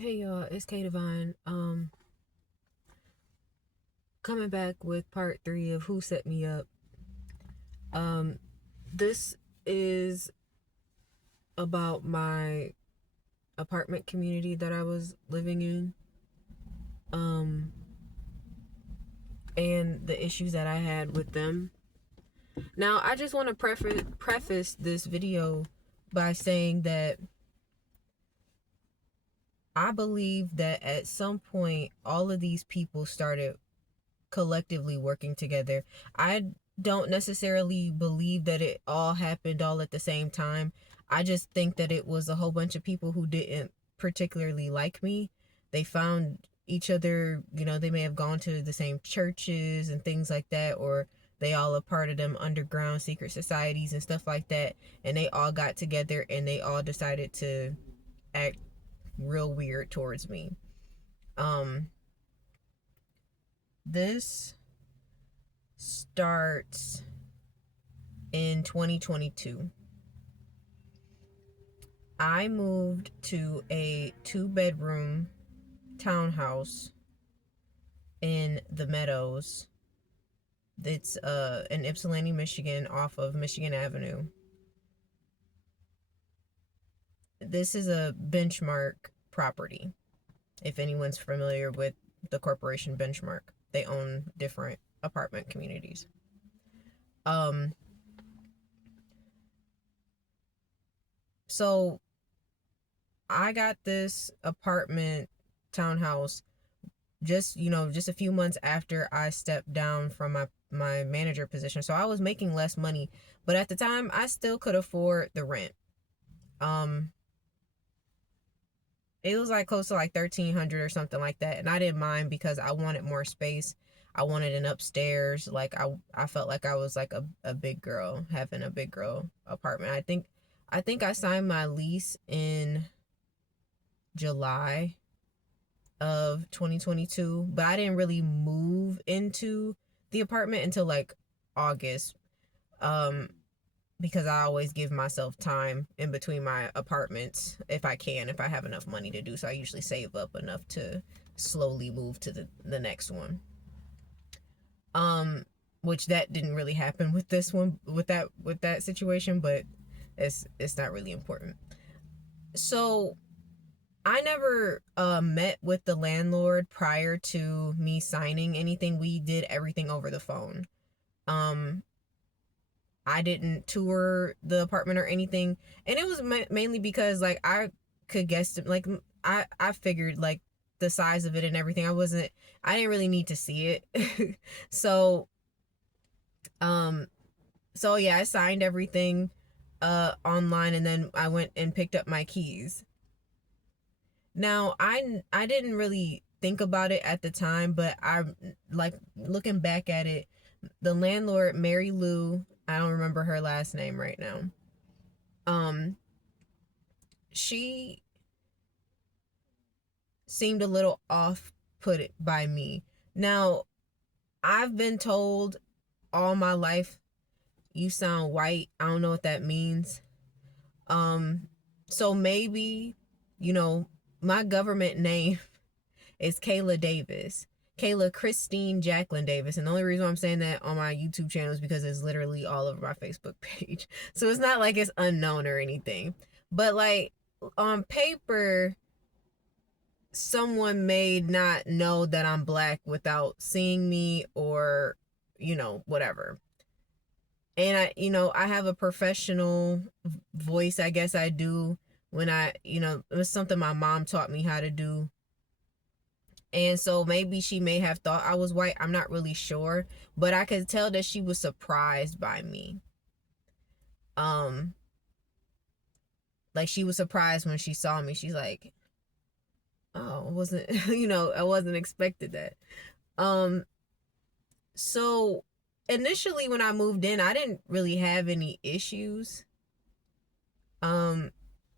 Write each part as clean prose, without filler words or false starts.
Hey y'all, it's K Divine. Coming back with part 3 of Who Set Me Up. Um, this is about my apartment community that I was living in. Um, and the issues that I had with them. Now, I just want to preface this video by saying that I believe that at some point all of these people started collectively working together. I don't necessarily believe that it all happened all at the same time. I just think that it was a whole bunch of people who didn't particularly like me. They found each other, they may have gone to the same churches and things like that, or they all are part of them underground secret societies and stuff like that. And they all got together and they all decided to act real weird towards me. Um, this starts in 2022. I moved to a 2-bedroom townhouse in the Meadows. It's in Ypsilanti, Michigan, off of Michigan Avenue. This is a Benchmark property. If anyone's familiar with the corporation Benchmark, they own different apartment communities. Um, so I got this apartment townhouse just a few months after I stepped down from my manager position. So I was making less money, but at the time I still could afford the rent. Um it was like close to like 1,300 or something like that, and I didn't mind because I wanted more space. I wanted an upstairs. Like I felt like I was like a big girl having a big girl apartment. I think I signed my lease in July of 2022, but I didn't really move into the apartment until like August. Um because I always give myself time in between my apartments if I can, if I have enough money to do so. I usually save up enough to slowly move to the next one. Um which that didn't really happen with this one, with that situation, but it's not really important. So I never met with the landlord prior to me signing anything. We did everything over the phone. Um, I didn't tour the apartment or anything, and it was mainly because like I could guess, like I figured like the size of it and everything. I didn't really need to see it. so um so yeah, I signed everything online, and then I went and picked up my keys. Now, I didn't really think about it at the time, but I like looking back at it, the landlord, Mary Lou, I don't remember her last name right now. Um, she seemed a little off put by me. Now, I've been told all my life, you sound white. I don't know what that means. Um, so maybe, you know, my government name is Kayla Davis. Kayla Christine Jacqueline Davis. And the only reason I'm saying that on my YouTube channel is because it's literally all over my Facebook page. So it's not like it's unknown or anything. But like on paper, someone may not know that I'm black without seeing me, or, whatever. And I have a professional voice, I guess I do, when it was something my mom taught me how to do. And so maybe she may have thought I was white. I'm not really sure, but I could tell that she was surprised by me. Um, like she was surprised when she saw me. She's like, "Oh, I wasn't, I wasn't expected that." Um, so initially when I moved in, I didn't really have any issues. Um,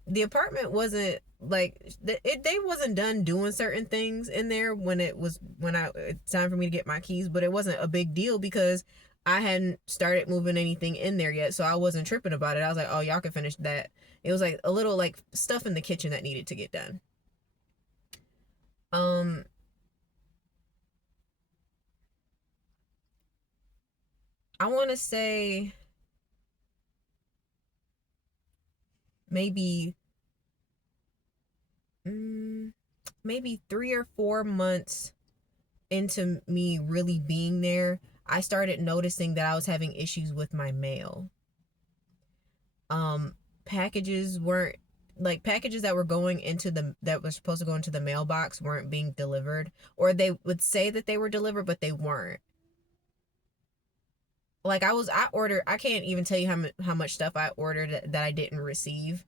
the apartment wasn't like they wasn't done doing certain things in there when it's time for me to get my keys, but it wasn't a big deal because I hadn't started moving anything in there yet, so I wasn't tripping about it. I was like, oh, y'all can finish that. It was like a little like stuff in the kitchen that needed to get done. I want to say maybe maybe 3 or 4 months into me really being there, I started noticing that I was having issues with my mail. Um, packages weren't like packages that were going into the that were supposed to go into the mailbox weren't being delivered, or they would say that they were delivered, but they weren't. Like I ordered. I can't even tell you how much stuff I ordered that I didn't receive.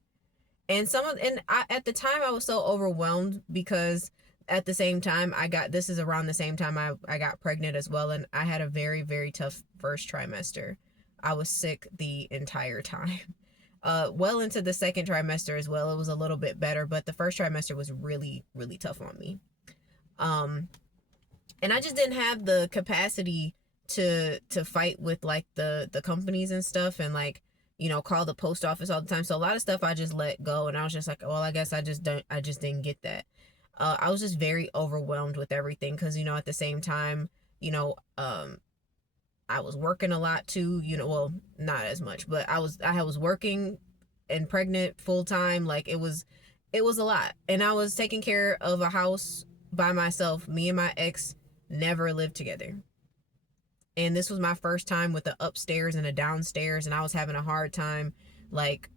At the time I was so overwhelmed because at the same time this is around the same time I got pregnant as well, and I had a very, very tough first trimester. I was sick the entire time. Well into the second trimester as well, it was a little bit better, but the first trimester was really, really tough on me. Um, and I just didn't have the capacity to fight with like the companies and stuff, and like, call the post office all the time. So a lot of stuff I just let go, and I was just like, well, I guess I just didn't get that. I was just very overwhelmed with everything because, at the same time, I was working a lot too, well, not as much, but I was working and pregnant full time. Like it was a lot. And I was taking care of a house by myself. Me and my ex never lived together. And this was my first time with the upstairs and a downstairs, and I was having a hard time, like,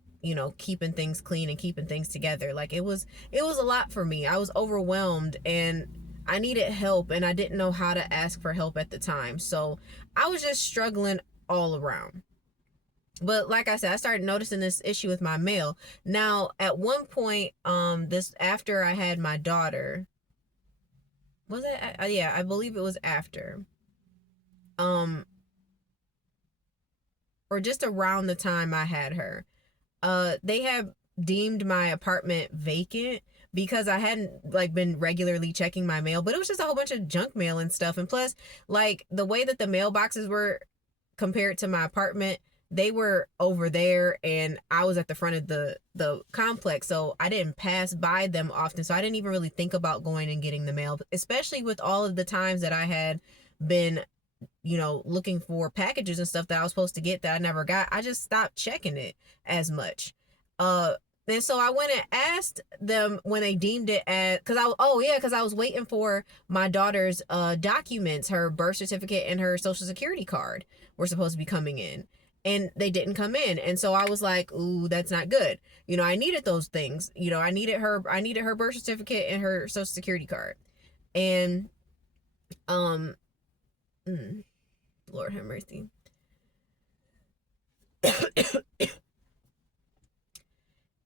keeping things clean and keeping things together. Like it was a lot for me. I was overwhelmed, and I needed help, and I didn't know how to ask for help at the time. So I was just struggling all around. But like I said, I started noticing this issue with my mail. Now, at one point, this after I had my daughter, was it? Yeah, I believe it was after. Um, or just around the time I had her. They have deemed my apartment vacant because I hadn't like been regularly checking my mail, but it was just a whole bunch of junk mail and stuff. And plus, like the way that the mailboxes were compared to my apartment, they were over there and I was at the front of the complex, so I didn't pass by them often. So I didn't even really think about going and getting the mail, especially with all of the times that I had been, looking for packages and stuff that I was supposed to get that I never got. I just stopped checking it as much. Uh, and so I went and asked them when they deemed it as, because I was waiting for my daughter's documents, her birth certificate and her social security card were supposed to be coming in, and they didn't come in. And so I was like, ooh, that's not good. I needed those things. I needed her birth certificate and her social security card. And um Lord have mercy.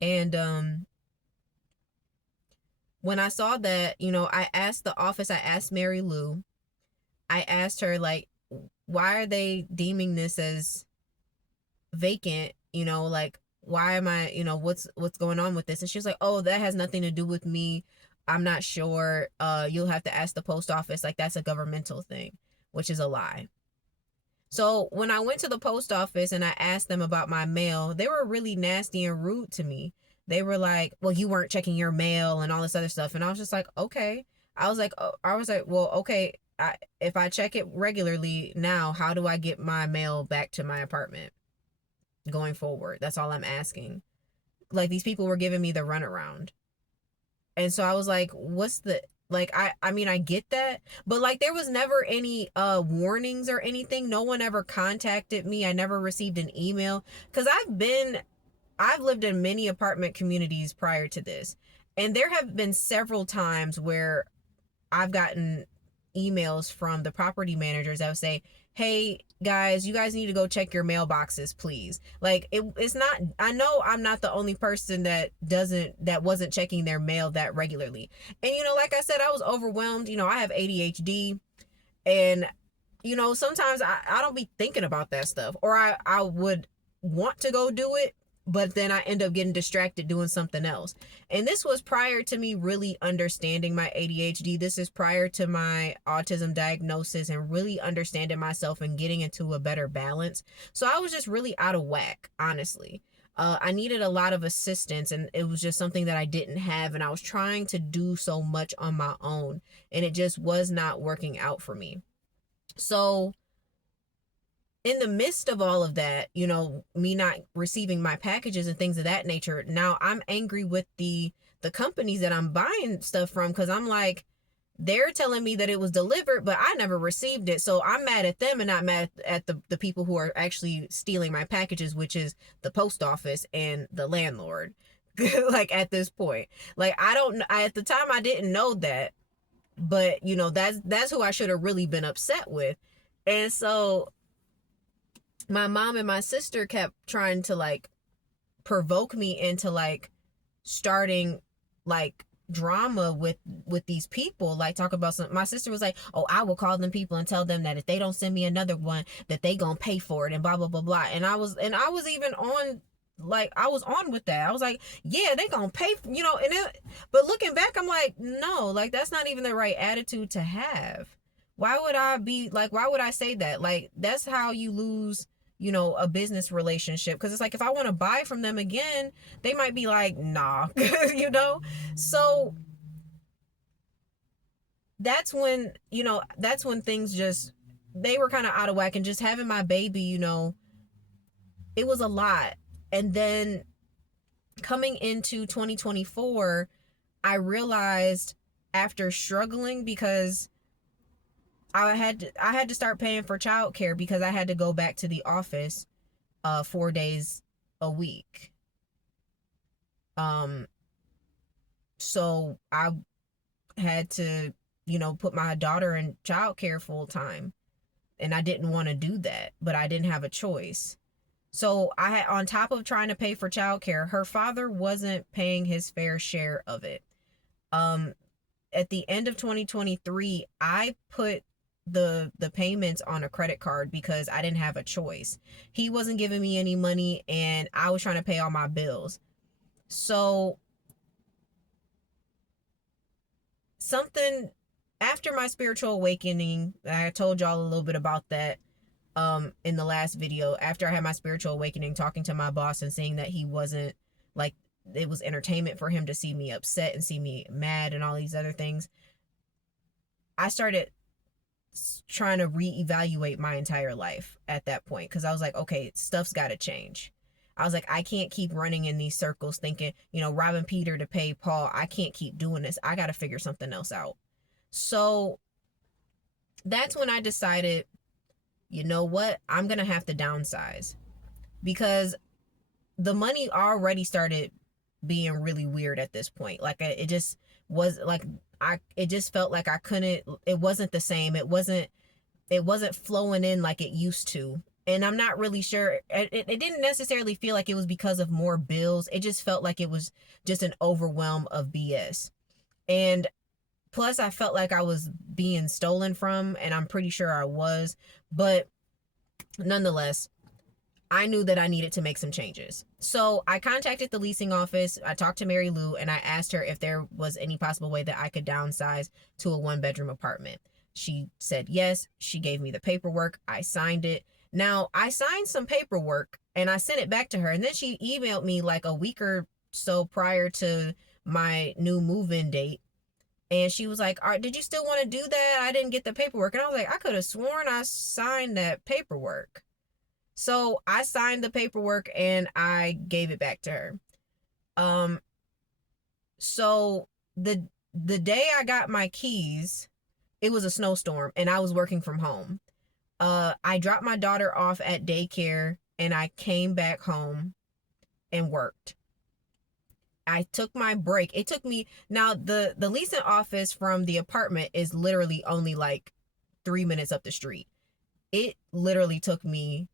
And when I saw that, I asked the office, I asked Mary Lou, I asked her, like, why are they deeming this as vacant? Like, why am I, what's going on with this? And she was like, oh, that has nothing to do with me. I'm not sure. You'll have to ask the post office. Like, that's a governmental thing, which is a lie. So when I went to the post office and I asked them about my mail, they were really nasty and rude to me. They were like, well, you weren't checking your mail and all this other stuff. And I was just like, okay. I was like, well, okay. If I check it regularly now, how do I get my mail back to my apartment going forward? That's all I'm asking. Like, these people were giving me the runaround. And so I was like, what's the, like, I mean, I get that, but like there was never any warnings or anything. No one ever contacted me. I never received an email, because I've lived in many apartment communities prior to this, and there have been several times where I've gotten emails from the property managers that would say, hey guys, you guys need to go check your mailboxes, please. Like, it's not, I know I'm not the only person that wasn't checking their mail that regularly. And like I said, I was overwhelmed. I have ADHD, and sometimes I don't be thinking about that stuff, or I would want to go do it, but then I end up getting distracted doing something else. And this was prior to me really understanding my ADHD. This is prior to my autism diagnosis and really understanding myself and getting into a better balance. So I was just really out of whack, honestly. I needed a lot of assistance, and it was just something that I didn't have, and I was trying to do so much on my own, and it just was not working out for me. So in the midst of all of that, you know, me not receiving my packages and things of that nature, now I'm angry with the companies that I'm buying stuff from, because I'm like, they're telling me that it was delivered, but I never received it. So I'm mad at them and not mad at the people who are actually stealing my packages, which is the post office and the landlord. Like at this point, like at the time I didn't know that, but you know, that's who I should have really been upset with. And so my mom and my sister kept trying to like provoke me into like starting like drama with these people, like talk about some. My sister was like, oh, I will call them people and tell them that if they don't send me another one, that they gonna pay for it and blah blah blah blah. And I was even on, like, I was on with that. I was like, yeah, they gonna pay for, you know. And it, but looking back, I'm like, no, like that's not even the right attitude to have. Why would I be like, why would I say that? Like, that's how you lose, you know, a business relationship. Because it's like, if I want to buy from them again, they might be like, nah. You know. So that's when, you know, that's when things just, they were kind of out of whack. And just having my baby, you know, it was a lot. And then coming into 2024, I realized, after struggling, because I had to start paying for childcare because I had to go back to the office 4 days a week. Um so I had to, you know, put my daughter in childcare full time, and I didn't want to do that, but I didn't have a choice. So I had, on top of trying to pay for childcare, her father wasn't paying his fair share of it. Um at the end of 2023, I put the payments on a credit card because I didn't have a choice. He wasn't giving me any money and I was trying to pay all my bills. So something, after my spiritual awakening, I told y'all a little bit about that in the last video. After I had my spiritual awakening, talking to my boss and seeing that he wasn't, like, it was entertainment for him to see me upset and see me mad and all these other things, I started trying to reevaluate my entire life at that point, because I was like, okay, stuff's got to change. I was like, I can't keep running in these circles thinking, you know, robbing Peter to pay Paul. I can't keep doing this. I got to figure something else out. So that's when I decided, you know what, I'm going to have to downsize, because the money already started being really weird at this point. Like, it just was like, it just felt like I couldn't, it wasn't the same. It wasn't flowing in like it used to. And I'm not really sure. It didn't necessarily feel like it was because of more bills. It just felt like it was just an overwhelm of BS. And plus, I felt like I was being stolen from, and I'm pretty sure I was. But nonetheless, I knew that I needed to make some changes. So I contacted the leasing office. I talked to Mary Lou and I asked her if there was any possible way that I could downsize to a 1-bedroom apartment. She said yes. She gave me the paperwork. I signed it. Now, I signed some paperwork and I sent it back to her. And then she emailed me like a week or so prior to my new move-in date. And she was like, all right, did you still want to do that? I didn't get the paperwork. And I was like, I could have sworn I signed that paperwork. So I signed the paperwork and I gave it back to her. Um, so the day I got my keys, it was a snowstorm and I was working from home. I dropped my daughter off at daycare and I came back home and worked. I took my break. It took me, now the leasing office from the apartment is literally only like 3 minutes up the street. It literally took me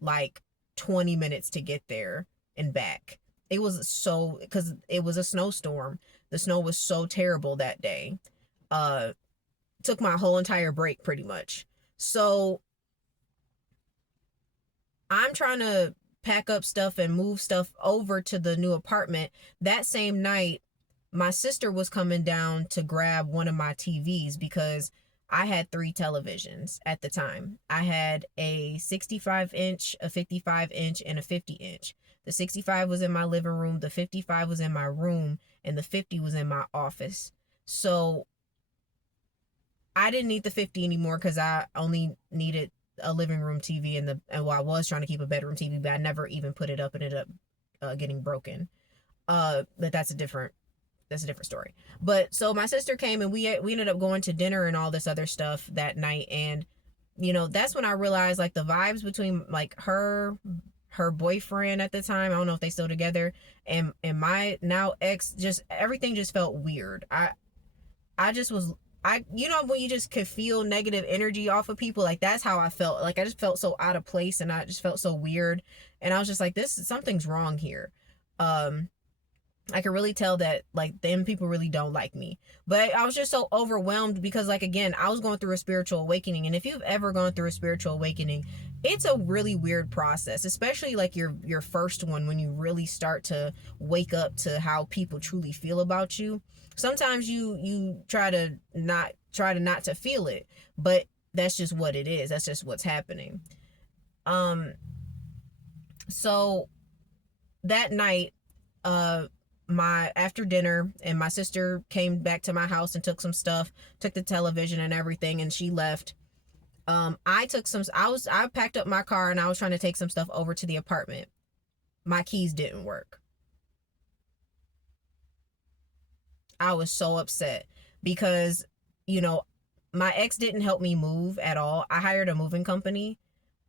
like 20 minutes to get there and back. It was so, because it was a snowstorm. The snow was so terrible that day. Took my whole entire break pretty much. So I'm trying to pack up stuff and move stuff over to the new apartment. That same night, my sister was coming down to grab one of my TVs, because I had 3 televisions at the time. I had a 65 inch, a 55 inch, and a 50 inch. The 65 was in my living room, the 55 was in my room, and the 50 was in my office. So I didn't need the 50 anymore because I only needed a living room TV and well, I was trying to keep a bedroom TV, but I never even put it up and ended up getting broken. But that's a different story. But so my sister came and we ended up going to dinner and all this other stuff that night. And that's when I realized like the vibes between like her boyfriend at the time, I don't know if they still together, and my now ex, just everything just felt weird. I just was, when you just could feel negative energy off of people, like that's how I felt. Like I just felt so out of place and I just felt so weird. And I was just like, something's wrong here. I could really tell that like them people really don't like me. But I was just so overwhelmed because like, again, I was going through a spiritual awakening. And if you've ever gone through a spiritual awakening, it's a really weird process, especially like your first one, when you really start to wake up to how people truly feel about you. Sometimes you try to not to feel it, but that's just what it is. That's just what's happening. So that night, my after dinner, and my sister came back to my house and took some stuff, took the television and everything, and she left. I packed up my car and I was trying to take some stuff over to the apartment. My keys didn't work. I was so upset because, my ex didn't help me move at all. I hired a moving company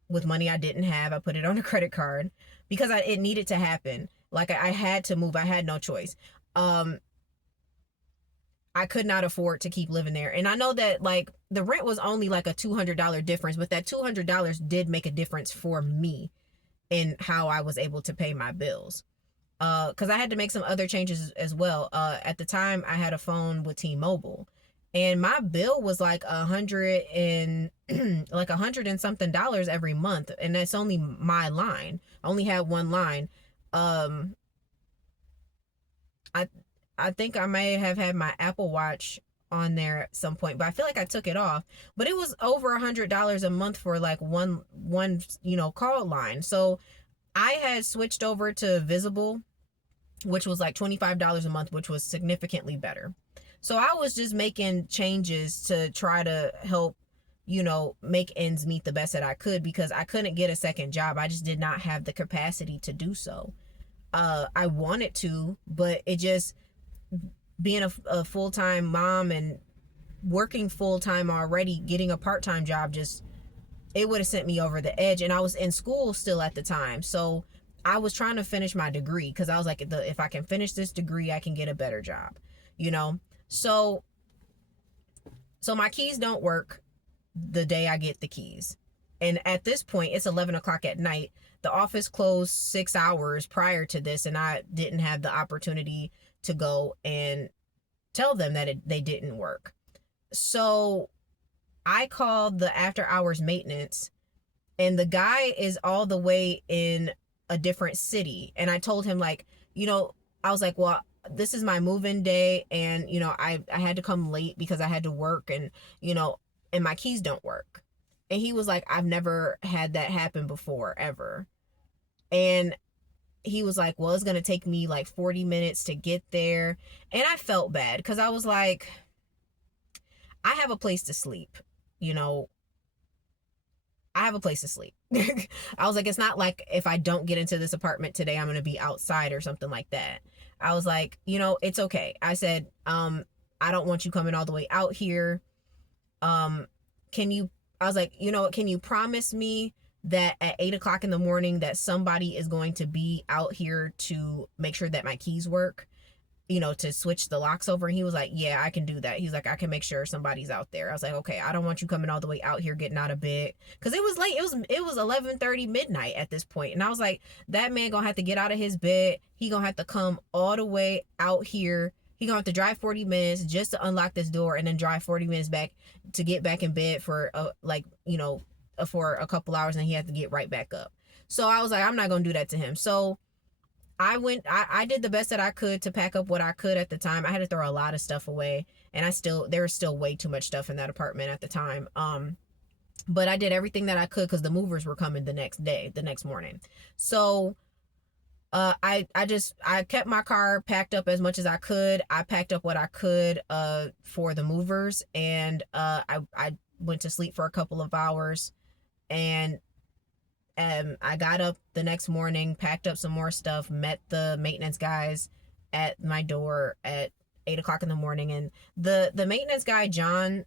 with money I didn't have. I put it on a credit card because it needed to happen. Like I had to move. I had no choice. I could not afford to keep living there. And I know that like the rent was only like a $200 difference, but that $200 did make a difference for me in how I was able to pay my bills. Cause I had to make some other changes as well. At the time I had a phone with T-Mobile and my bill was like $100 and something every month. And that's only my line. I only had one line. I think I may have had my Apple Watch on there at some point, but I feel like I took it off. But it was over $100 a month for like one call line. So I had switched over to Visible, which was like $25 a month, which was significantly better. So I was just making changes to try to help, make ends meet the best that I could, because I couldn't get a second job. I just did not have the capacity to do so. I wanted to, but it just, being a full-time mom and working full-time already, getting a part-time job, just, it would have sent me over the edge. And I was in school still at the time. So I was trying to finish my degree because I was like, if I can finish this degree, I can get a better job, So my keys don't work the day I get the keys. And at this point, it's 11 o'clock at night. The office closed 6 hours prior to this, and I didn't have the opportunity to go and tell them that they didn't work. So I called the after hours maintenance, and the guy is all the way in a different city. And I told him like, I was like, well, this is my move-in day, and I had to come late because I had to work, and and my keys don't work. And he was like, I've never had that happen before, ever. And he was like, well, it's going to take me like 40 minutes to get there. And I felt bad because I was like, I have a place to sleep. I have a place to sleep. I was like, it's not like if I don't get into this apartment today, I'm going to be outside or something like that. I was like, it's okay. I said, I don't want you coming all the way out here. I was like, can you promise me that at 8 o'clock in the morning that somebody is going to be out here to make sure that my keys work, to switch the locks over? And he was like, yeah, I can do that. He's like, I can make sure somebody's out there. I was like, okay, I don't want you coming all the way out here, getting out of bed. Cause it was late. It was 11:30 midnight at this point. And I was like, that man gonna have to get out of his bed. He gonna have to come all the way out here. He gonna have to drive 40 minutes just to unlock this door, and then drive 40 minutes back to get back in bed for for a couple hours, and he had to get right back up. So I was like, I'm not gonna do that to him. So I did the best that I could to pack up what I could at the time. I had to throw a lot of stuff away, and there was still way too much stuff in that apartment at the time. But I did everything that I could because the movers were coming the next morning. So I kept my car packed up as much as I could. I packed up what I could for the movers, and I went to sleep for a couple of hours. And I got up the next morning, packed up some more stuff, met the maintenance guys at my door at 8 o'clock in the morning. And the maintenance guy, John,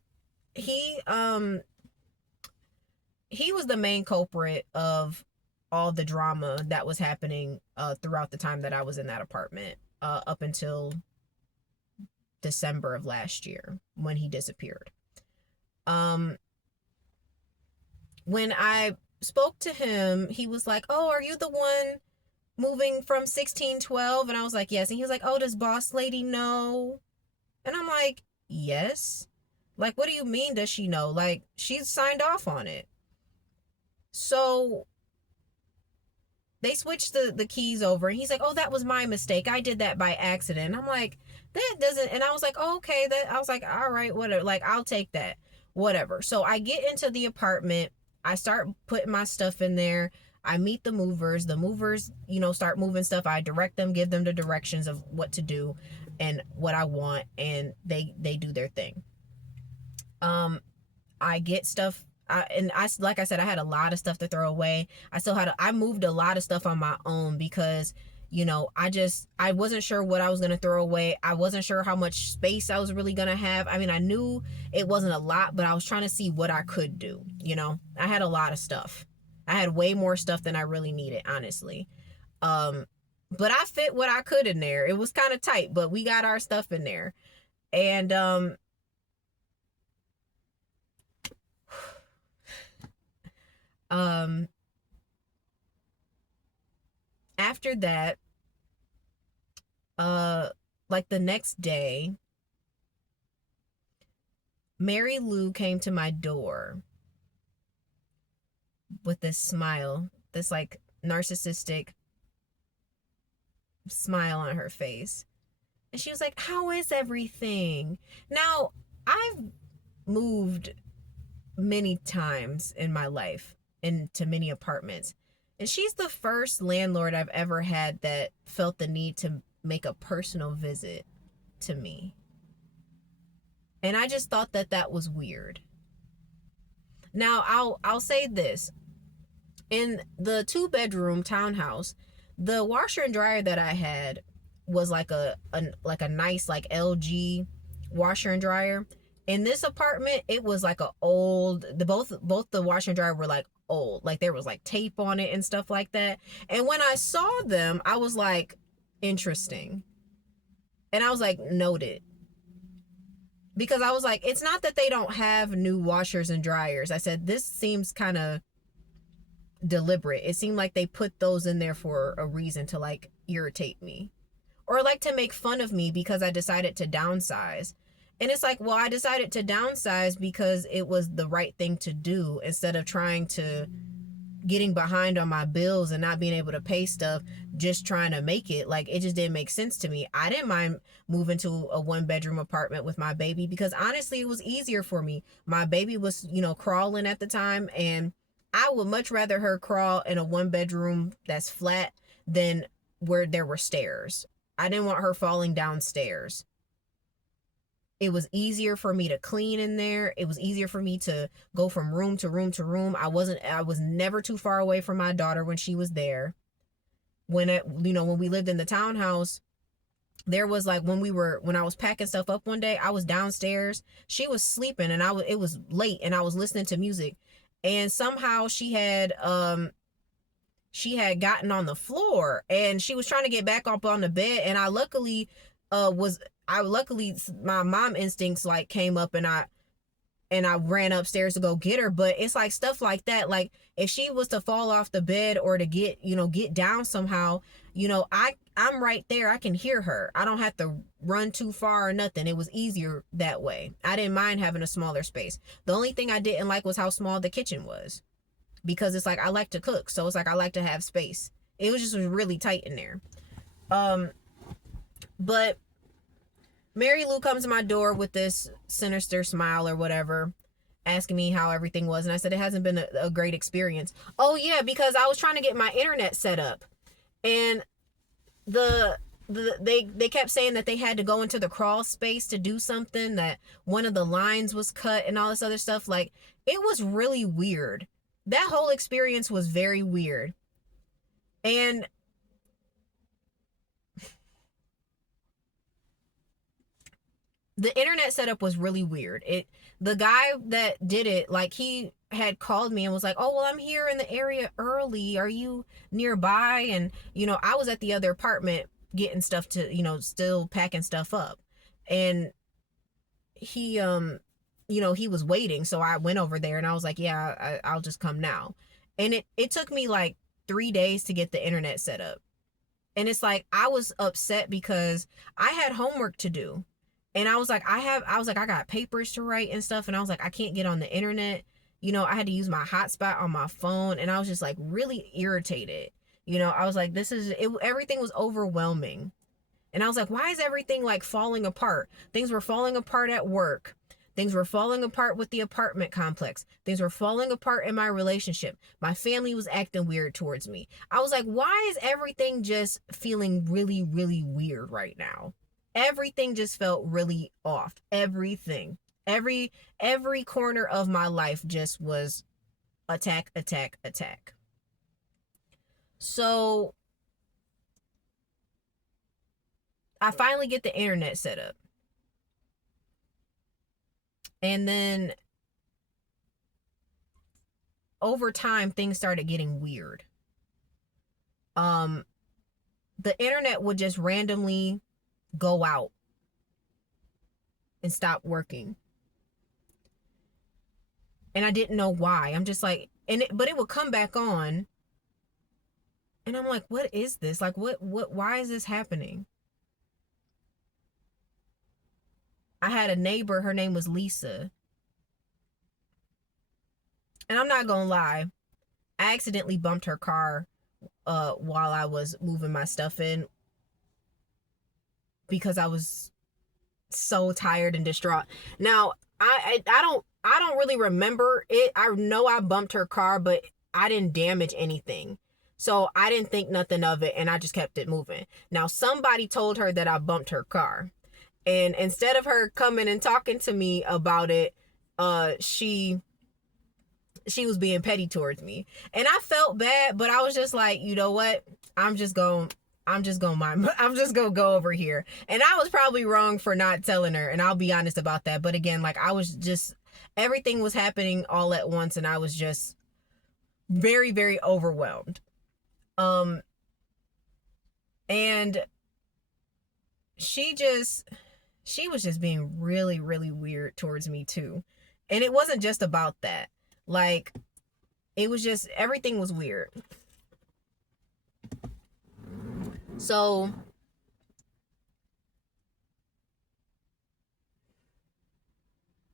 he he was the main culprit of all the drama that was happening throughout the time that I was in that apartment, up until December of last year when he disappeared. Um, when I spoke to him, he was like, "Oh, are you the one moving from 1612?" And I was like, "Yes." And he was like, "Oh, does boss lady know?" And I'm like, "Yes." Like, what do you mean, does she know? Like, she's signed off on it. So they switched the keys over, and he's like, "Oh, that was my mistake. I did that by accident." And I'm like, that doesn't, and I was like, oh, okay, that, I was like, all right, whatever, like, I'll take that, whatever. So I get into the apartment, I start putting my stuff in there, I meet the movers, start moving stuff, I direct them, give them the directions of what to do and what I want, and they do their thing. I get stuff. Like I said, I had a lot of stuff to throw away. I moved a lot of stuff on my own because, I wasn't sure what I was going to throw away. I wasn't sure how much space I was really going to have. I mean, I knew it wasn't a lot, but I was trying to see what I could do. I had a lot of stuff. I had way more stuff than I really needed, honestly. But I fit what I could in there. It was kind of tight, but we got our stuff in there. And, after that, like the next day, Mary Lou came to my door with this smile, this like narcissistic smile on her face. And she was like, "How is everything?" Now, I've moved many times in my life into many apartments, and she's the first landlord I've ever had that felt the need to make a personal visit to me. And I just thought that that was weird. Now, I'll say this. In the 2-bedroom townhouse, the washer and dryer that I had was like a nice like LG washer and dryer. In this apartment, it was like a old, both the washer and dryer were like old, like there was like tape on it and stuff like that. And when I saw them, I was like, interesting. And I was like, noted. Because I was like, it's not that they don't have new washers and dryers. I said, this seems kind of deliberate. It seemed like they put those in there for a reason to like irritate me, or like to make fun of me because I decided to downsize. And it's like, well, I decided to downsize because it was the right thing to do, instead of trying to getting behind on my bills and not being able to pay stuff, just trying to make it. Like, it just didn't make sense to me. I didn't mind moving to a 1-bedroom apartment with my baby because honestly, it was easier for me. My baby was, crawling at the time, and I would much rather her crawl in a 1-bedroom that's flat than where there were stairs. I didn't want her falling downstairs. It was easier for me to clean in there. It was easier for me to go from room to room to room. I was never too far away from my daughter when she was there. When we lived in the townhouse, there was like, when I was packing stuff up one day, I was downstairs. She was sleeping, and it was late, and I was listening to music, and somehow she had gotten on the floor, and she was trying to get back up on the bed, and I luckily my mom instincts like came up, and I ran upstairs to go get her. But it's like stuff like that, like if she was to fall off the bed or to get down somehow, I'm right there. I can hear her. I don't have to run too far or nothing. It was easier that way. I didn't mind having a smaller space. The only thing I didn't like was how small the kitchen was, because it's like, I like to cook, so it's like I like to have space. It was just really tight in there. But Mary Lou comes to my door with this sinister smile or whatever, asking me how everything was. And I said, it hasn't been a great experience. Oh yeah, because I was trying to get my internet set up, and they kept saying that they had to go into the crawl space to do something, that one of the lines was cut and all this other stuff. Like, it was really weird. that whole experience was very weird. And the internet setup was really weird. The guy that did it, like, he had called me and was like, "Oh, well, I'm here in the area early. Are you nearby?" And I was at the other apartment getting stuff to, still packing stuff up. And he he was waiting, so I went over there and I was like, "Yeah, I'll just come now." And it took me like 3 days to get the internet set up. And it's like, I was upset because I had homework to do. And I was like, I got papers to write and stuff. And I was like, I can't get on the internet. I had to use my hotspot on my phone. And I was just like really irritated. I was like, everything was overwhelming. And I was like, why is everything like falling apart? Things were falling apart at work. Things were falling apart with the apartment complex. Things were falling apart in my relationship. My family was acting weird towards me. I was like, why is everything just feeling really, really weird right now? Everything just felt really off. Everything. Every corner of my life just was attack, attack, attack. So I finally get the internet set up. And then over time, things started getting weird. The internet would just randomly go out and stop working. And I didn't know why. I'm just like, but it would come back on. And I'm like, what is this? Like, why is this happening? I had a neighbor, her name was Lisa. And I'm not gonna lie, I accidentally bumped her car while I was moving my stuff in because I was so tired and distraught. Now, I don't really remember it. I know I bumped her car, but I didn't damage anything. So I didn't think nothing of it and I just kept it moving. Now, somebody told her that I bumped her car. And instead of her coming and talking to me about it, she was being petty towards me. And I felt bad, but I was just like, you know what? I'm just gonna go over here. And I was probably wrong for not telling her, and I'll be honest about that. But again, like, I was just, everything was happening all at once and I was just very, very overwhelmed. And she was just being really, really weird towards me too. And it wasn't just about that. Like, it was just, everything was weird. So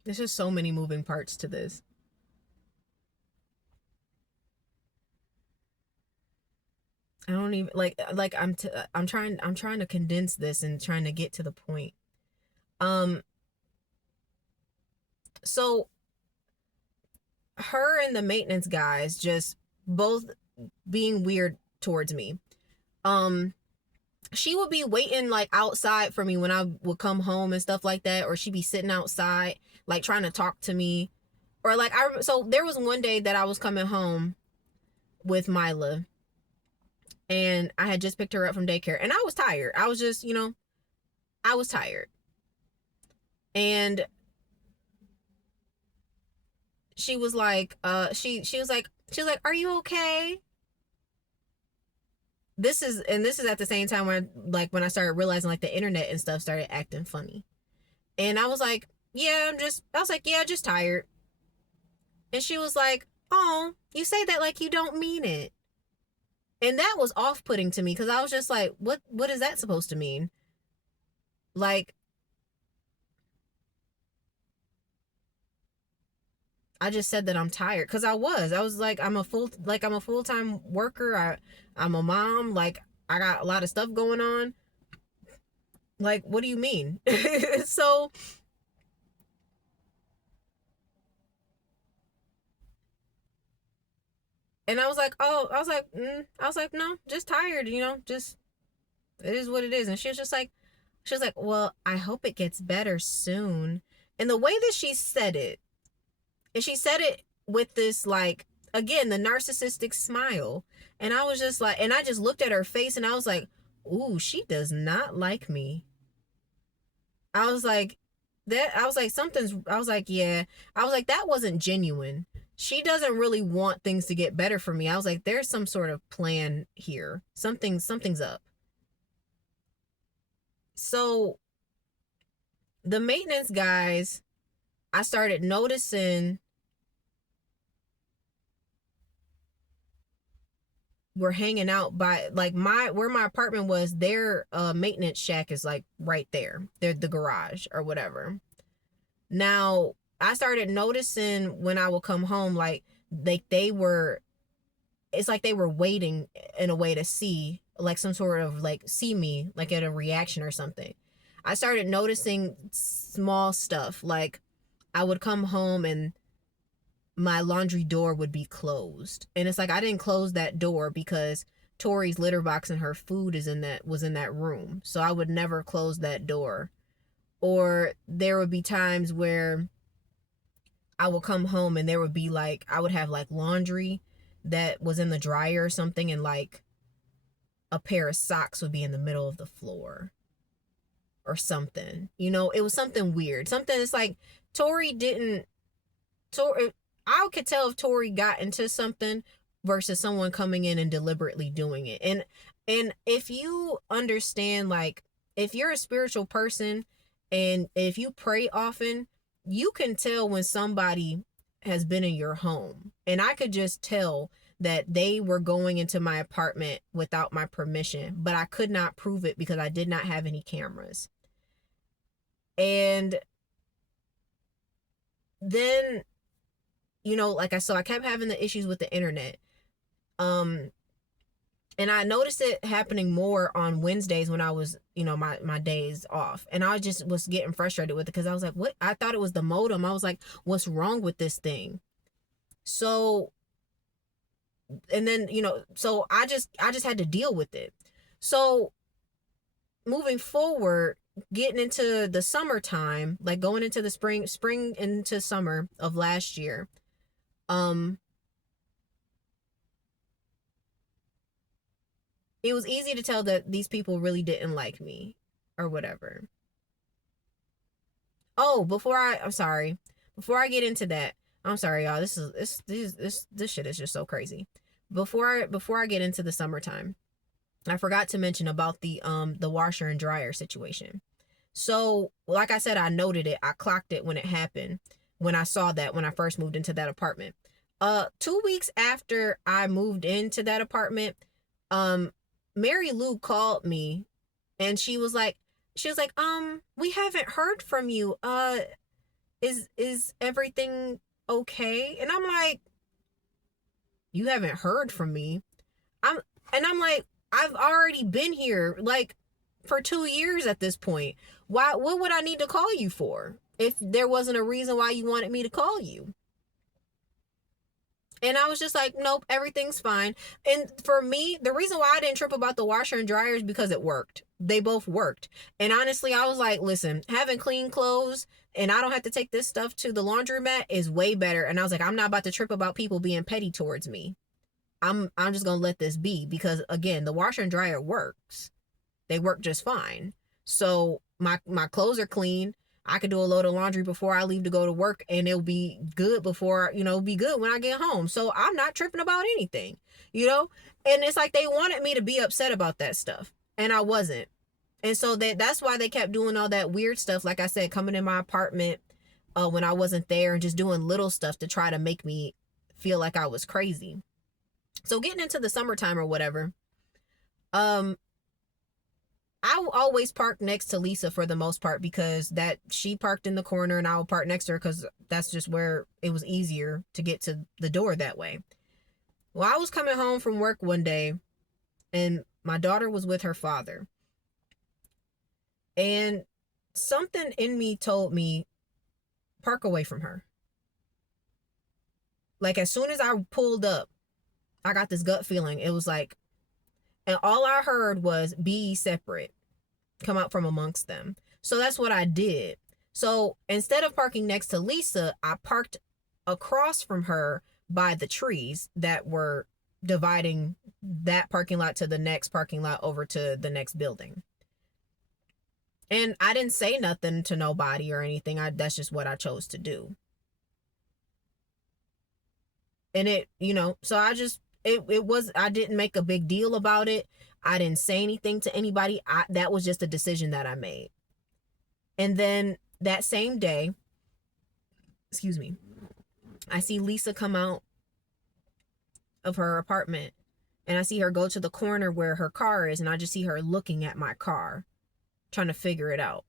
there's just so many moving parts to this. I don't even I'm trying to condense this and trying to get to the point. So her and the maintenance guys just both being weird towards me. She would be waiting like outside for me when I would come home and stuff like that, or she'd be sitting outside like trying to talk to me, or like so there was one day that I was coming home with Mila, and I had just picked her up from daycare, and I was tired. I was just, I was tired, and she was like, she was like, "Are you okay?" This is at the same time when I started realizing like the internet and stuff started acting funny. And I was like, yeah, just tired. And she was like, "Oh, you say that like you don't mean it." And that was off-putting to me because I was just like, what is that supposed to mean? Like, I just said that I'm tired because I was like, I'm a full-time worker. I'm a mom. Like, I got a lot of stuff going on. Like, what do you mean? So and I was like, no, just tired, just, it is what it is. And she was like, well, I hope it gets better soon. And the way that she said it, and she said it with this like again, the narcissistic smile. And I was just like, and I just looked at her face and I was like, ooh, she does not like me. I was like, I was like, yeah. I was like, that wasn't genuine. She doesn't really want things to get better for me. I was like, there's some sort of plan here. Something's up. So the maintenance guys, I started noticing were hanging out by like my where my apartment was. Their maintenance shack is like right there. They're the garage or whatever. Now I started noticing when I would come home, like they were, it's like they were waiting in a way to see, like some sort of like see me, like at a reaction or something. I started noticing small stuff, like I would come home and my laundry door would be closed. And it's like I didn't close that door because Tori's litter box and her food was in that room. So I would never close that door. Or there would be times where I would come home and there would be like I would have like laundry that was in the dryer or something, and like a pair of socks would be in the middle of the floor or something. You know, it was something weird. Something it's like Tori didn't Tori I could tell if Tori got into something versus someone coming in and deliberately doing it. And if you understand, like if you're a spiritual person and if you pray often, you can tell when somebody has been in your home. And I could just tell that they were going into my apartment without my permission, but I could not prove it because I did not have any cameras. And then, you know, like I kept having the issues with the internet. Um and I noticed it happening more on Wednesdays when I was, you know, my days off. And I just was getting frustrated with it because I was like, what? I thought it was the modem. I was like, what's wrong with this thing? So, and then, you know, so I just had to deal with it. So moving forward, getting into the summertime, like going into the spring into summer of last year, um, it was easy to tell that these people really didn't like me or whatever. Oh, I'm sorry. Before I get into that, I'm sorry, y'all. This shit is just so crazy. Before I get into the summertime, I forgot to mention about the washer and dryer situation. So, like I said, I noted it. I clocked it when it happened. When I saw that when I first moved into that apartment. 2 weeks after I moved into that apartment, um, Mary Lou called me and she was like, we haven't heard from you. Is everything okay? And I'm like, you haven't heard from me. I'm like, I've already been here like for 2 years at this point. What would I need to call you for if there wasn't a reason why you wanted me to call you? And I was just like, nope, everything's fine. And for me, the reason why I didn't trip about the washer and dryer is because it worked. They both worked. And honestly, I was like, listen, having clean clothes and I don't have to take this stuff to the laundromat is way better. And I was like, I'm not about to trip about people being petty towards me. I'm just gonna let this be because again, the washer and dryer works. They work just fine. So my clothes are clean. I could do a load of laundry before I leave to go to work and it'll be good before, you know, be good when I get home. So I'm not tripping about anything, you know? And it's like they wanted me to be upset about that stuff. And I wasn't. And so that's why they kept doing all that weird stuff. Like I said, coming in my apartment when I wasn't there and just doing little stuff to try to make me feel like I was crazy. So getting into the summertime or whatever, um, I will always park next to Lisa for the most part because that she parked in the corner and I would park next to her because that's just where it was easier to get to the door that way. Well, I was coming home from work one day and my daughter was with her father. And something in me told me, park away from her. Like as soon as I pulled up, I got this gut feeling. It was like, and all I heard was be separate, come out from amongst them. So that's what I did. So instead of parking next to Lisa, I parked across from her, by the trees that were dividing that parking lot to the next parking lot over to the next building. And I didn't say nothing to nobody or anything. That's just what I chose to do. And it, so it was, I didn't make a big deal about it. I didn't say anything to anybody. That was just a decision that I made. And then that same day, excuse me, I see Lisa come out of her apartment, and I see her go to the corner where her car is, and I just see her looking at my car, trying to figure it out.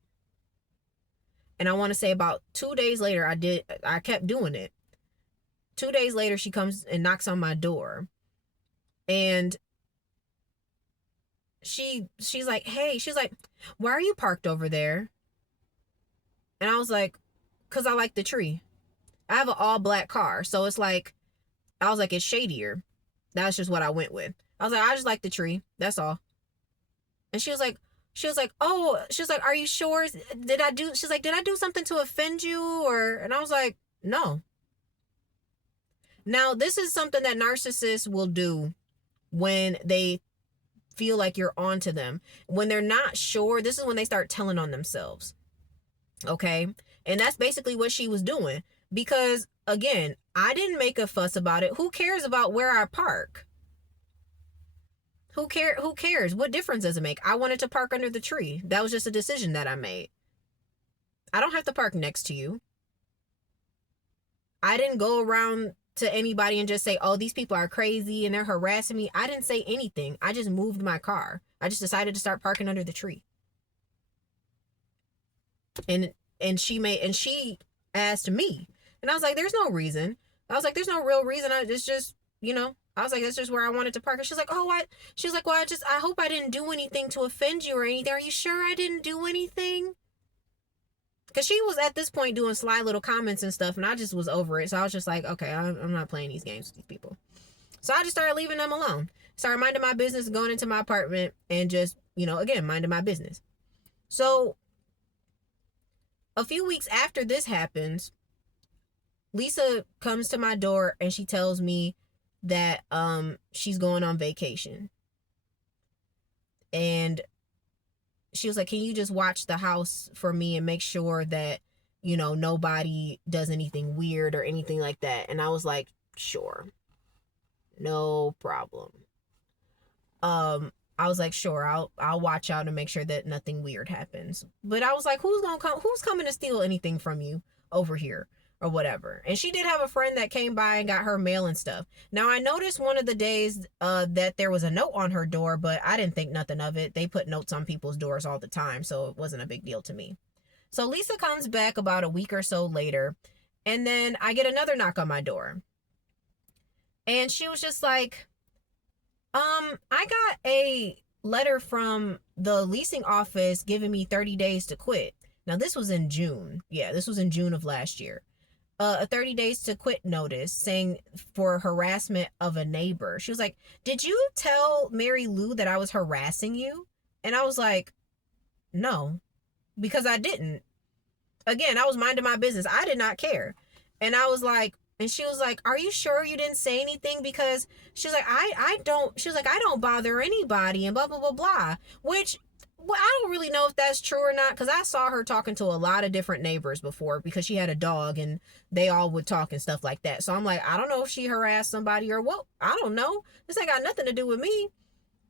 And I want to say about 2 days later, I kept doing it. 2 days later, she comes and knocks on my door, and she's like, hey, she's like, why are you parked over there? And I was like, because I like the tree. I have an all black car, so it's like, I was like, it's shadier. That's just what I went with. I was like, I just like the tree. That's all. And she was like, oh, she was like, are you sure? She's like, did I do something to offend you? And I was like, no. Now, this is something that narcissists will do when they feel like you're onto them. When they're not sure, this is when they start telling on themselves. Okay? And that's basically what she was doing. Because, again, I didn't make a fuss about it. Who cares about where I park? Who cares? What difference does it make? I wanted to park under the tree. That was just a decision that I made. I don't have to park next to you. I didn't go around to anybody and just say, oh, these people are crazy and they're harassing me. I didn't say anything. I just moved my car. I just decided to start parking under the tree. And she asked me. And I was like, there's no reason. I was like, there's no real reason. It's just, I was like, that's just where I wanted to park. And she's like, oh, what? She's like, well, I hope I didn't do anything to offend you or anything. Are you sure I didn't do anything? Because she was at this point doing sly little comments and stuff, and I just was over it. So I was just like, okay, I'm not playing these games with these people. So I just started leaving them alone. Started minding my business, going into my apartment, and just, again, minding my business. So a few weeks after this happens, Lisa comes to my door and she tells me that she's going on vacation. And she was like, can you just watch the house for me and make sure that, nobody does anything weird or anything like that? And I was like, sure. No problem. I was like, sure, I'll watch out and make sure that nothing weird happens. But I was like, who's coming to steal anything from you over here or whatever? And she did have a friend that came by and got her mail and stuff. Now, I noticed one of the days that there was a note on her door, but I didn't think nothing of it. They put notes on people's doors all the time, so it wasn't a big deal to me. So Lisa comes back about a week or so later, and then I get another knock on my door. And she was just like, I got a letter from the leasing office giving me 30 days to quit. Now, this was in June. Yeah, this was in June of last year. A 30 days to quit notice saying for harassment of a neighbor. She was like, did you tell Mary Lou that I was harassing you? And I was like, no, because I didn't. Again, I was minding my business. I did not care. And I was like, and she was like, are you sure you didn't say anything? Because she's like, I don't bother anybody and blah, blah, blah, blah. Which, well, I don't really know if that's true or not, because I saw her talking to a lot of different neighbors before because she had a dog and they all would talk and stuff like that. So I'm like, I don't know if she harassed somebody or what. I don't know. This ain't got nothing to do with me.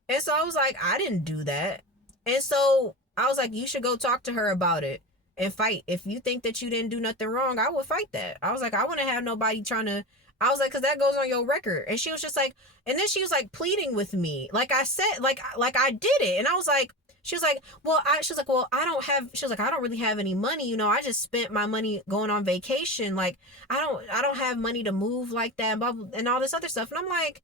And so I was like, I didn't do that. And so I was like, you should go talk to her about it and fight. If you think that you didn't do nothing wrong, I would fight that. I was like, I wouldn't have nobody trying to, I was like, because that goes on your record. And she was just like, and then she was like pleading with me. Like I said, like I did it. And I was like, she was like, I don't really have any money. I just spent my money going on vacation. Like, I don't have money to move like that and blah, blah, and all this other stuff. And I'm like,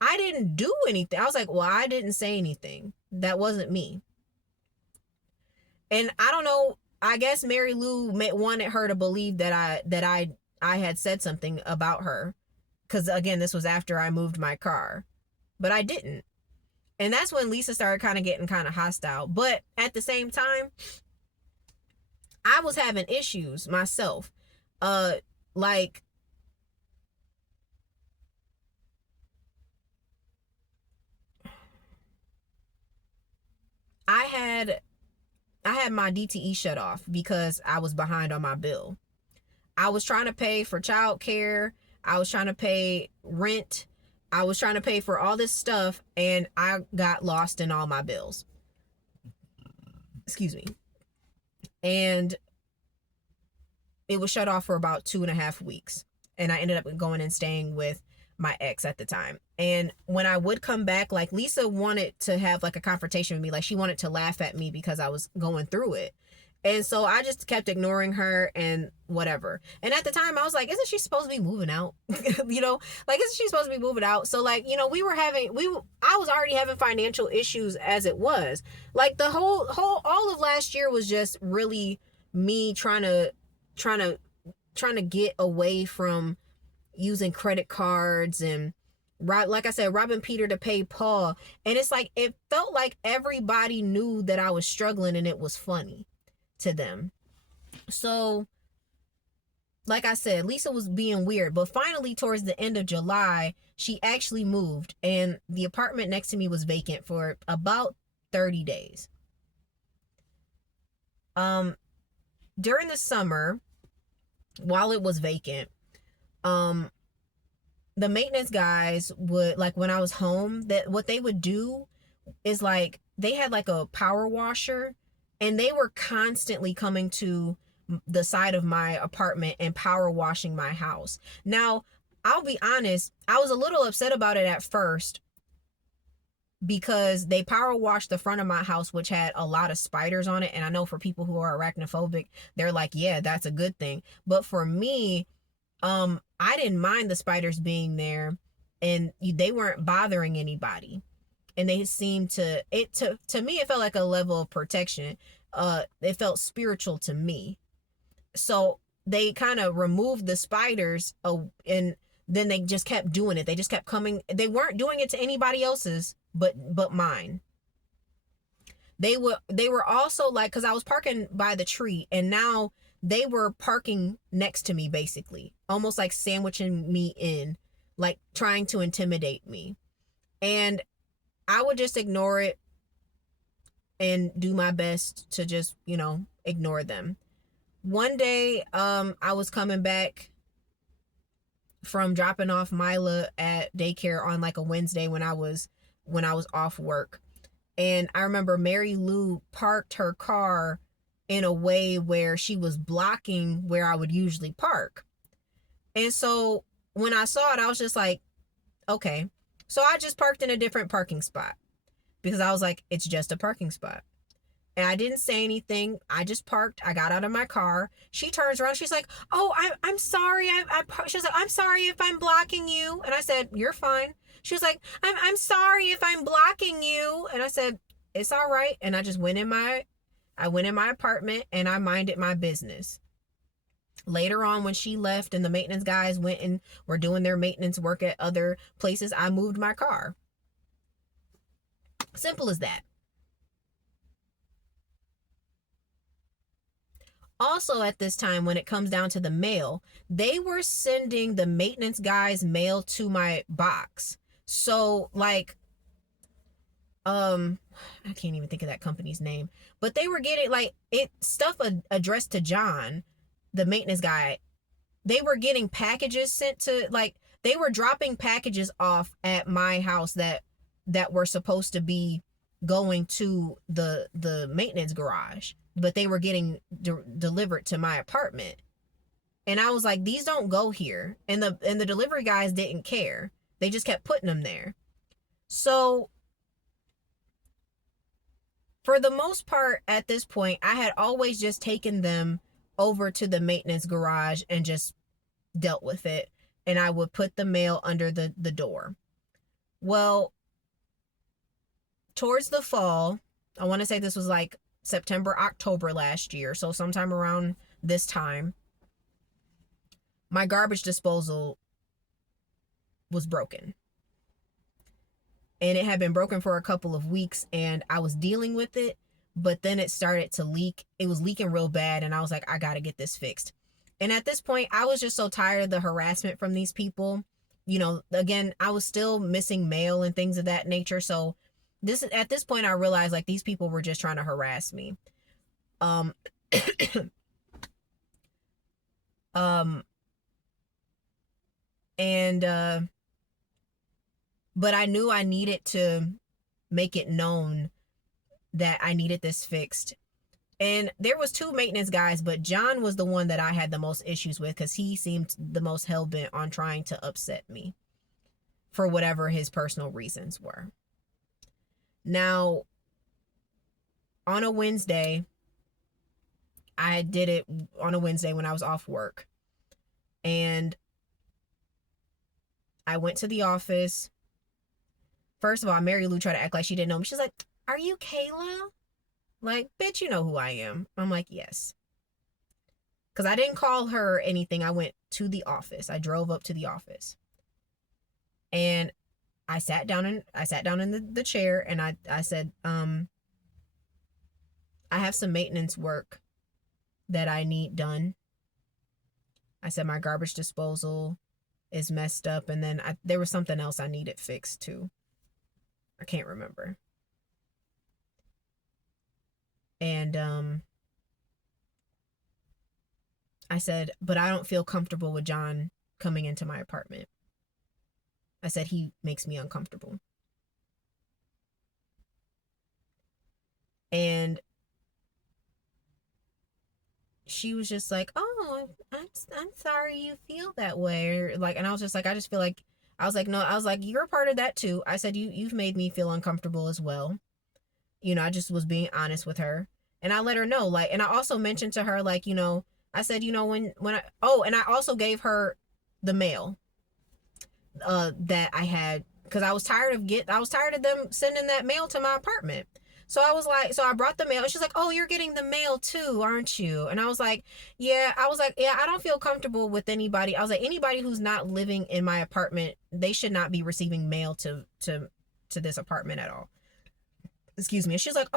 I didn't do anything. I was like, well, I didn't say anything. That wasn't me. And I don't know, I guess Mary Lou wanted her to believe that I had said something about her. Because again, this was after I moved my car. But I didn't. And that's when Lisa started kind of getting kind of hostile. But at the same time, I was having issues myself. Like, I had my DTE shut off because I was behind on my bill. I was trying to pay for childcare. I was trying to pay rent. I was trying to pay for all this stuff, and I got lost in all my bills. Excuse me. And it was shut off for about 2.5 weeks. And I ended up going and staying with my ex at the time. And when I would come back, like, Lisa wanted to have like a confrontation with me. Like, she wanted to laugh at me because I was going through it. And so I just kept ignoring her and whatever. And at the time I was like, isn't she supposed to be moving out? You know, like, isn't she supposed to be moving out? So, like, you know, I was already having financial issues as it was. Like, the whole all of last year was just really me trying to get away from using credit cards and, like I said, robbing Peter to pay Paul. And it's like, it felt like everybody knew that I was struggling and it was funny to them. So, like I said, Lisa was being weird, but finally towards the end of July, she actually moved, and the apartment next to me was vacant for about 30 days. During the summer, while it was vacant, the maintenance guys would, like, when I was home, that what they would do is, like, they had like a power washer, and they were constantly coming to the side of my apartment and power washing my house. Now, I'll be honest, I was a little upset about it at first because they power washed the front of my house, which had a lot of spiders on it. And I know for people who are arachnophobic, they're like, yeah, that's a good thing. But for me, I didn't mind the spiders being there, and they weren't bothering anybody. And they seemed to me, it felt like a level of protection. It felt spiritual to me. So they kind of removed the spiders, and then they just kept doing it. They just kept coming. They weren't doing it to anybody else's, but mine. They were also, like, because I was parking by the tree, and now they were parking next to me, basically, almost like sandwiching me in, like trying to intimidate me. And I would just ignore it and do my best to just, you know, ignore them. One day, I was coming back from dropping off Mila at daycare on like a Wednesday when I was off work. And I remember Mary Lou parked her car in a way where she was blocking where I would usually park. And so when I saw it, I was just like, okay. So I just parked in a different parking spot because I was like, it's just a parking spot. And I didn't say anything. I just parked. I got out of my car. She turns around. She's like, oh, I'm sorry. She was like, I'm sorry if I'm blocking you. And I said, you're fine. She was like, I'm sorry if I'm blocking you. And I said, it's all right. And I just went in my apartment and I minded my business. Later on, when she left and the maintenance guys went and were doing their maintenance work at other places, I moved my car. Simple as that. Also, at this time, when it comes down to the mail, they were sending the maintenance guys mail to my box. So, like, I can't even think of that company's name, but they were getting like stuff addressed to John, the maintenance guy. They were getting packages sent to, like, they were dropping packages off at my house that were supposed to be going to the maintenance garage, but they were getting delivered to my apartment. And I was like, these don't go here. And the delivery guys didn't care. They just kept putting them there. So for the most part, at this point, I had always just taken them over to the maintenance garage and just dealt with it. And I would put the mail under the door. Well, towards the fall, I want to say this was like September, October last year. So sometime around this time, my garbage disposal was broken. And it had been broken for a couple of weeks, and I was dealing with it, but then it started to leak. It was leaking real bad, and I was like, I got to get this fixed. And at this point, I was just so tired of the harassment from these people. You know, again, I was still missing mail and things of that nature. So at this point I realized like these people were just trying to harass me. Um um and but I knew I needed to make it known that I needed this fixed. And there was two maintenance guys, but John was the one that I had the most issues with because he seemed the most hell-bent on trying to upset me for whatever his personal reasons were. Now, on a Wednesday, I did it on a Wednesday when I was off work. And I went to the office. First of all, Mary Lou tried to act like she didn't know me. She's like, "Are you Kayla?" Like, "Bitch, you know who I am." I'm like, "Yes." Because I didn't call her anything. I went to the office. I drove up to the office. And I sat down in the chair and I said, I have some maintenance work that I need done. I said my garbage disposal is messed up, and then there was something else I needed fixed too. I can't remember. And I said, but I don't feel comfortable with John coming into my apartment. I said he makes me uncomfortable. And she was just like, "Oh, I'm sorry you feel that way." Or like, and I was just like, I just feel like, I was like, no, I was like, "You're a part of that too." I said, you've made me feel uncomfortable as well. I just was being honest with her. And I let her know, like, and I also mentioned to her, like, I said, and I also gave her the mail that I had, because I was tired of them sending that mail to my apartment. So I was like, so I brought the mail, and she's like, "Oh, you're getting the mail too, aren't you?" And I was like, "Yeah." I was like, "Yeah, I don't feel comfortable with anybody." I was like, "Anybody who's not living in my apartment, they should not be receiving mail to this apartment at all." Excuse me. And she's like,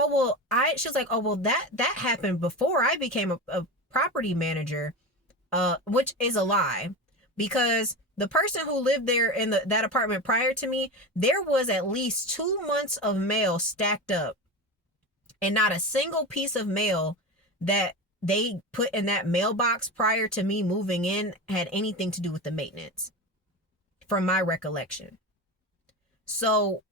she's like, "Oh, well, that happened before I became a property manager," which is a lie, because the person who lived there in that apartment prior to me, there was at least 2 months of mail stacked up, and not a single piece of mail that they put in that mailbox prior to me moving in had anything to do with the maintenance, from my recollection. So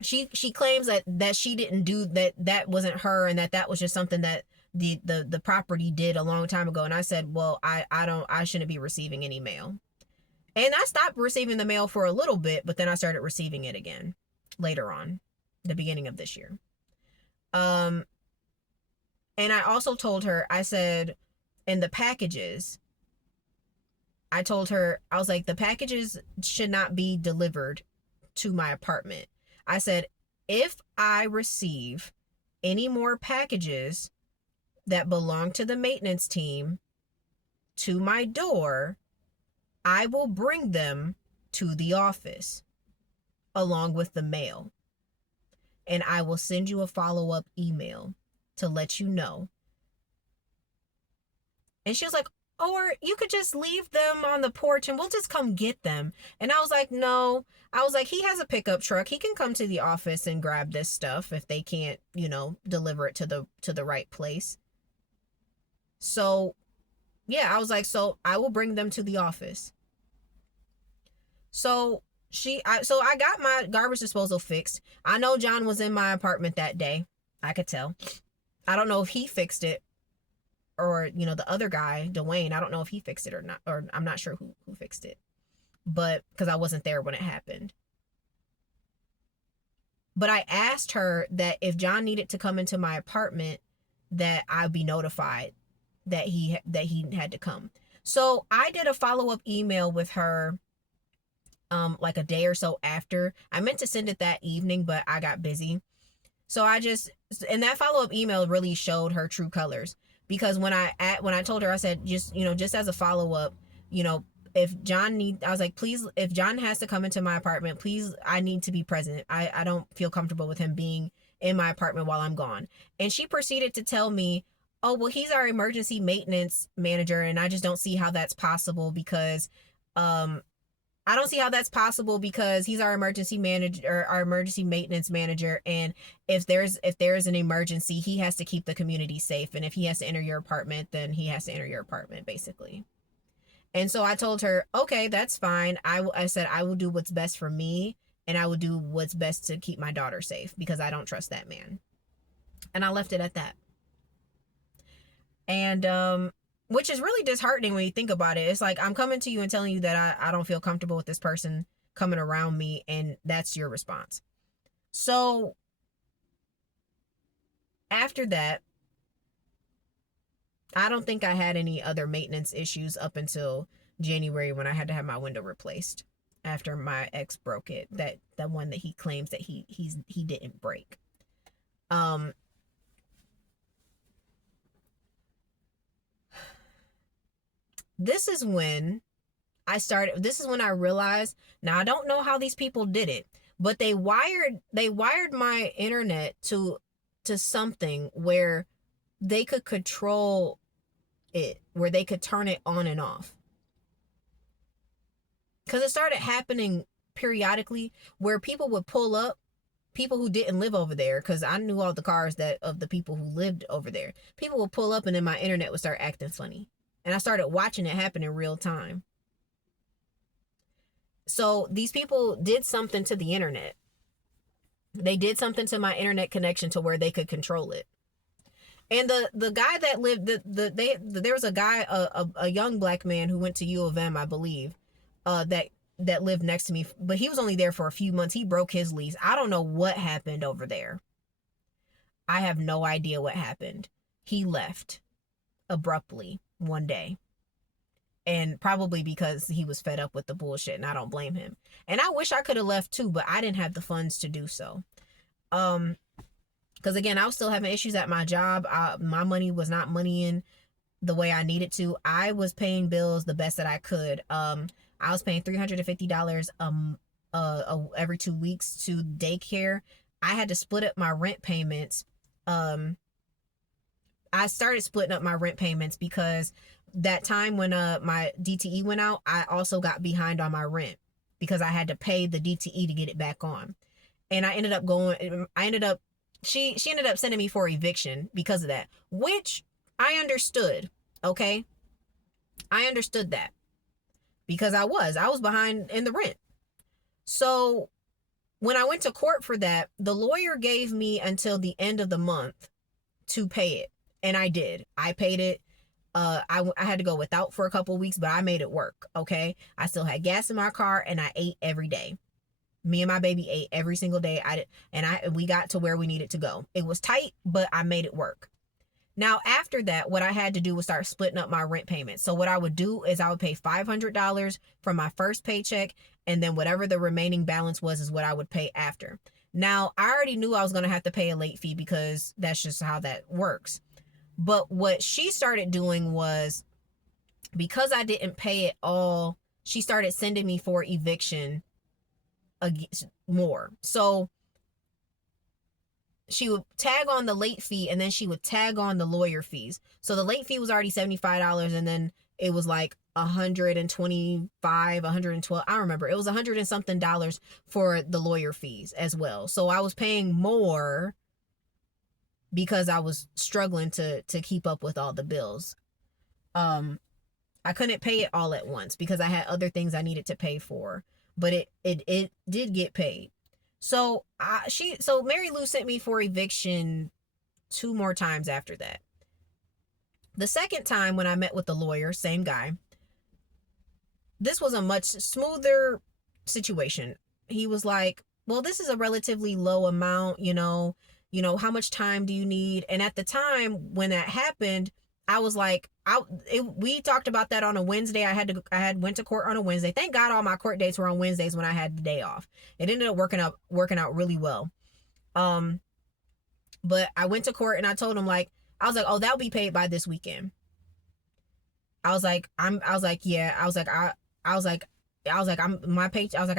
she claims that she didn't do that wasn't her, and that was just something that the property did a long time ago. And I said, "Well, I shouldn't be receiving any mail." And I stopped receiving the mail for a little bit, but then I started receiving it again later on, the beginning of this year. And I also told her, I said, in the packages, I told her, I was like, the packages should not be delivered to my apartment. I said, if I receive any more packages that belong to the maintenance team to my door, I will bring them to the office along with the mail. And I will send you a follow-up email to let you know. And she was like, "Or you could just leave them on the porch and we'll just come get them." And I was like, "No." I was like, "He has a pickup truck. He can come to the office and grab this stuff if they can't, deliver it to the right place." So, yeah, I was like, "So I will bring them to the office." So I got my garbage disposal fixed. I know John was in my apartment that day. I could tell. I don't know if he fixed it, or the other guy, Dwayne, I don't know if he fixed it or not, or I'm not sure who fixed it, but because I wasn't there when it happened. But I asked her that if John needed to come into my apartment, that I'd be notified that he had to come. So I did a follow-up email with her, like a day or so after. I meant to send it that evening, but I got busy. So and that follow-up email really showed her true colors, because when I told her, I said, just as a follow-up, if John I was like, "Please, if John has to come into my apartment, please, I need to be present. I don't feel comfortable with him being in my apartment while I'm gone." And she proceeded to tell me, "Oh, well, he's our emergency maintenance manager, and I just don't see how that's possible, because I don't see how that's possible because he's our emergency manager, or our emergency maintenance manager, and if there's an emergency, he has to keep the community safe, and if he has to enter your apartment, then he has to enter your apartment, basically. And so I told her, okay, that's fine. I said I will do what's best for me, and I will do what's best to keep my daughter safe because I don't trust that man. And I left it at that. And which is really disheartening when you think about it. It's like I'm coming to you and telling you that I don't feel comfortable with this person coming around me, and that's your response. So after that, I don't think I had any other maintenance issues up until January when I had to have my window replaced after my ex broke it. That the one that he claims that he didn't break. This is when this is when I realized, now I don't know how these people did it, but they wired my internet to something where they could control it, where they could turn it on and off. Because it started happening periodically where people would pull up, people who didn't live over there, because I knew all the cars that of the people who lived over there. People would pull up and then my internet would start acting funny. And I started watching it happen in real time. So these people did something to the internet. They did something to my internet connection to where they could control it. And the guy that lived, there was a guy, a young black man who went to U of M, I believe, that lived next to me, but he was only there for a few months. He broke his lease. I don't know what happened over there. I have no idea what happened. He left abruptly one day, and probably because he was fed up with the bullshit, and I don't blame him. And I wish I could have left too, but I didn't have the funds to do so. Because again, I was still having issues at my job. My money was not moneying the way I needed to. I was paying bills the best that I could. I was paying $350 every 2 weeks to daycare. I had to split up my rent payments. I started splitting up my rent payments because that time when my DTE went out, I also got behind on my rent because I had to pay the DTE to get it back on. And she ended up sending me for eviction because of that, which I understood. Okay. I understood that because I was behind in the rent. So when I went to court for that, the lawyer gave me until the end of the month to pay it. And I did. I paid it. I had to go without for a couple of weeks, but I made it work. Okay. I still had gas in my car and I ate every day. Me and my baby ate every single day. We got to where we needed to go. It was tight, but I made it work. Now, after that, what I had to do was start splitting up my rent payments. So what I would do is I would pay $500 from my first paycheck, and then whatever the remaining balance was is what I would pay after. Now, I already knew I was going to have to pay a late fee because that's just how that works. But what she started doing was, because I didn't pay it all, she started sending me for eviction more. So she would tag on the late fee, and then she would tag on the lawyer fees. So the late fee was already $75, and then it was like $125, $112. I remember it was $100 and something for the lawyer fees as well. So I was paying more because I was struggling to keep up with all the bills. I couldn't pay it all at once because I had other things I needed to pay for, but it did get paid. So Mary Lou sent me for eviction 2 more times after that. The second time when I met with the lawyer, same guy, this was a much smoother situation. He was like, well, this is a relatively low amount, how much time do you need? And at the time when that happened, I was like, we talked about that on a Wednesday. I had went to court on a Wednesday. Thank God all my court dates were on Wednesdays when I had the day off. It ended up working out really well. But I went to court and I told him, I was like, oh, that'll be paid by this weekend. I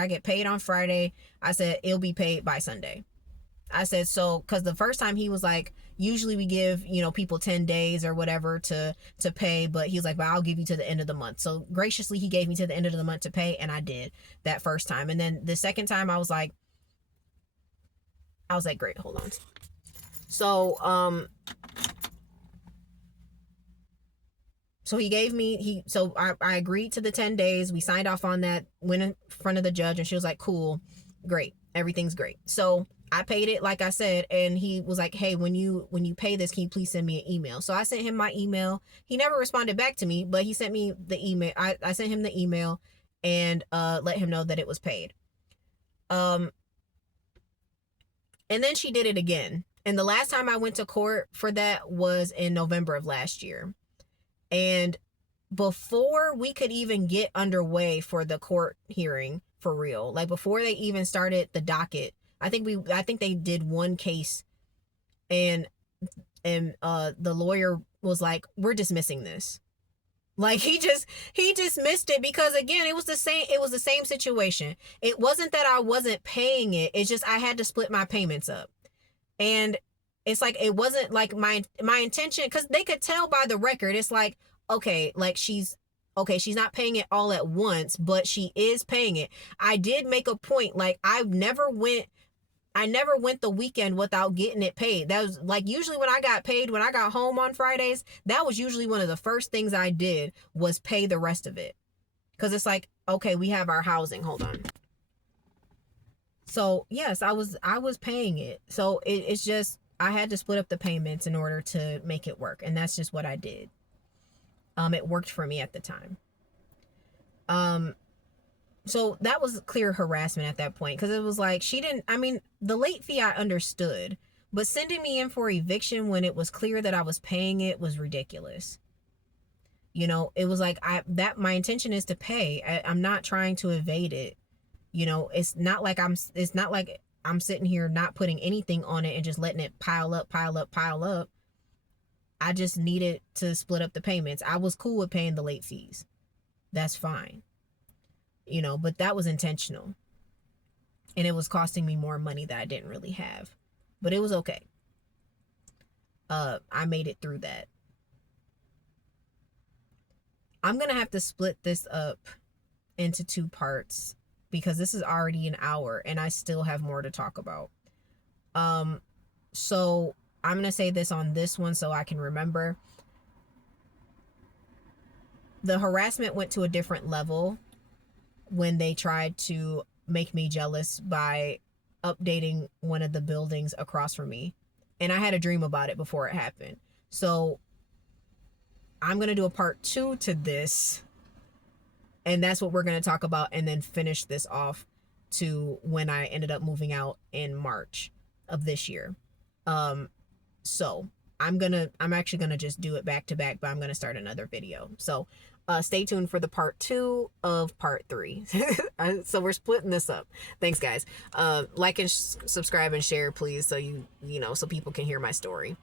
get paid on Friday. I said, it'll be paid by Sunday. I said, so, because the first time he was like, usually we give, people 10 days or whatever to pay, but he was like, but I'll give you to the end of the month. So graciously, he gave me to the end of the month to pay, and I did that first time. And then the second time I was like, great, hold on. So, so he gave me, so I agreed to the 10 days. We signed off on that, went in front of the judge, and she was like, cool, great, everything's great. So I paid it, like I said, and he was like, hey, when you pay this, can you please send me an email? So I sent him my email. He never responded back to me, but he sent me the email. I sent him the email and let him know that it was paid. And then she did it again. And the last time I went to court for that was in November of last year. And before we could even get underway for the court hearing for real, like before they even started the docket, I think they did one case, and the lawyer was like, we're dismissing this. Like he dismissed it because, again, it was the same situation. It wasn't that I wasn't paying it, it's just I had to split my payments up. And it's like, it wasn't like my intention, because they could tell by the record. It's like, okay, like she's not paying it all at once, but she is paying it. I did make a point, like I never went the weekend without getting it paid. That was like, usually when I got paid, when I got home on Fridays, that was usually one of the first things I did, was pay the rest of it. Because it's like, okay, we have our housing, hold on. So yes, I was paying it. So it's just, I had to split up the payments in order to make it work. And that's just what I did. It worked for me at the time. So that was clear harassment at that point, because it was like, the late fee I understood, but sending me in for eviction when it was clear that I was paying it was ridiculous. It was like, my intention is to pay. I'm not trying to evade it. It's not like I'm sitting here not putting anything on it and just letting it pile up. I just needed to split up the payments. I was cool with paying the late fees. That's fine. But that was intentional. And it was costing me more money that I didn't really have. But it was okay. I made it through that. I'm going to have to split this up into 2 parts, because this is already an hour and I still have more to talk about. So I'm going to say this on this one so I can remember. The harassment went to a different level when they tried to make me jealous by updating one of the buildings across from me. And I had a dream about it before it happened. So I'm going to do a part 2 to this. And that's what we're going to talk about, and then finish this off to when I ended up moving out in March of this year. So I'm actually going to just do it back to back, but I'm going to start another video. So stay tuned for the part 2 of part 3. So we're splitting this up. Thanks, guys. Like and subscribe and share, please, so so people can hear my story.